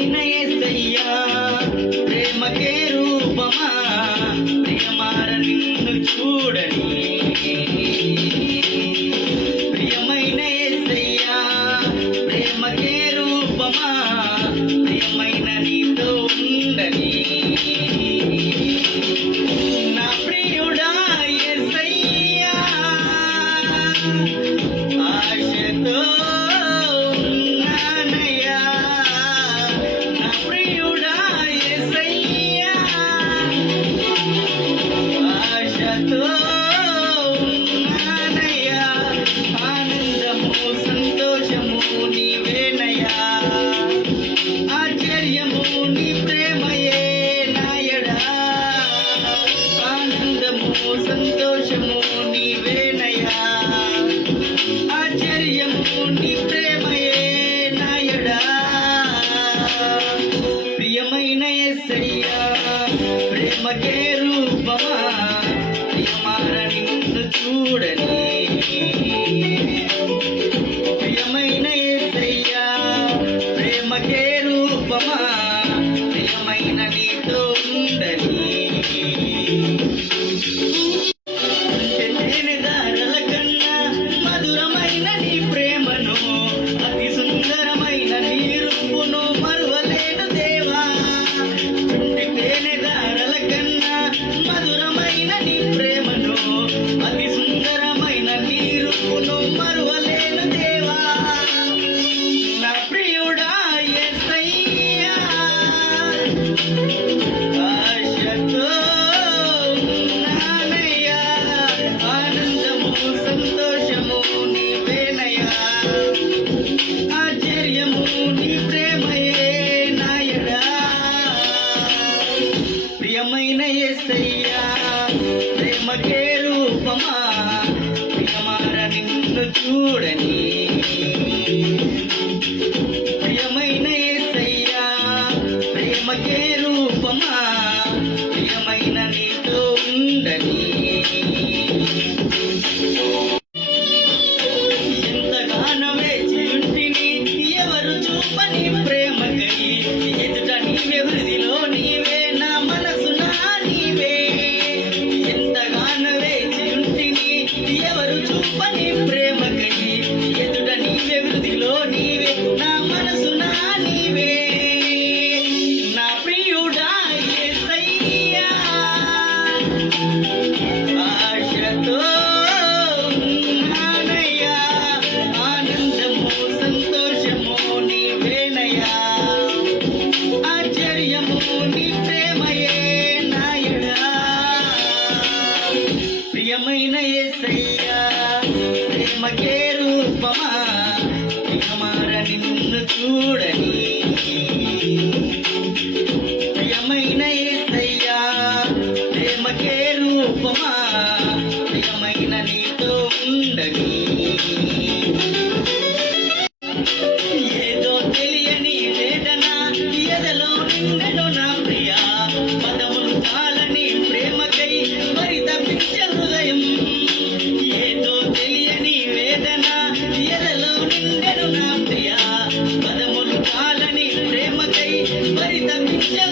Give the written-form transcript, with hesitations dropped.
ప్రియమైన యేసయ్యా ప్రేమకే రూపమా ప్రియమార నిన్ను చూడని ప్రియమైన యేసయ్యా ప్రేమకే రూపమా ప్రియమైన నీతో ఉండని నా ప్రియుడా యేసయ్యా ఆశతో సంతోషము నీవేనయా ఆశ్చర్యము నీ ప్రేమయే నాయడా ప్రియమైన యేసయ్యా ప్రేమకే రూపమా ప్రియమార నిన్ను చూడని ప్రియమైన యేసయ్యా ప్రేమకే రూపమా ప్రియమైన నీతో ఉండని సంతోషము నీవేనయా ఆశ్చర్యము నీ ప్రేమయే నాయడా ప్రియమైన యేసయ్యా ప్రేమకే రూపమా ప్రియమార నిన్ను చూడని ప్రియమైన యేసయ్యా ప్రేమకే రూపమా ప్రియమైన నీతో ఉండని ప్రియమైన యేసయ్యా ప్రేమకే రూపమా ప్రియమార నిన్ను చూడని ప్రియమైన యేసయ్యా ప్రేమకే రూపమా ప్రియమైన నీతో ఉండని ఏదో తెలియని వేదన ఎదలో నిన్నను నా ప్రియా పదములు కాలని ప్రేమకై పరితపించే హృదయం ఏదో తెలియని వేదన ఎదలో నిండెను నా ప్రియా పదములు కాలని ప్రేమకై పరితపించే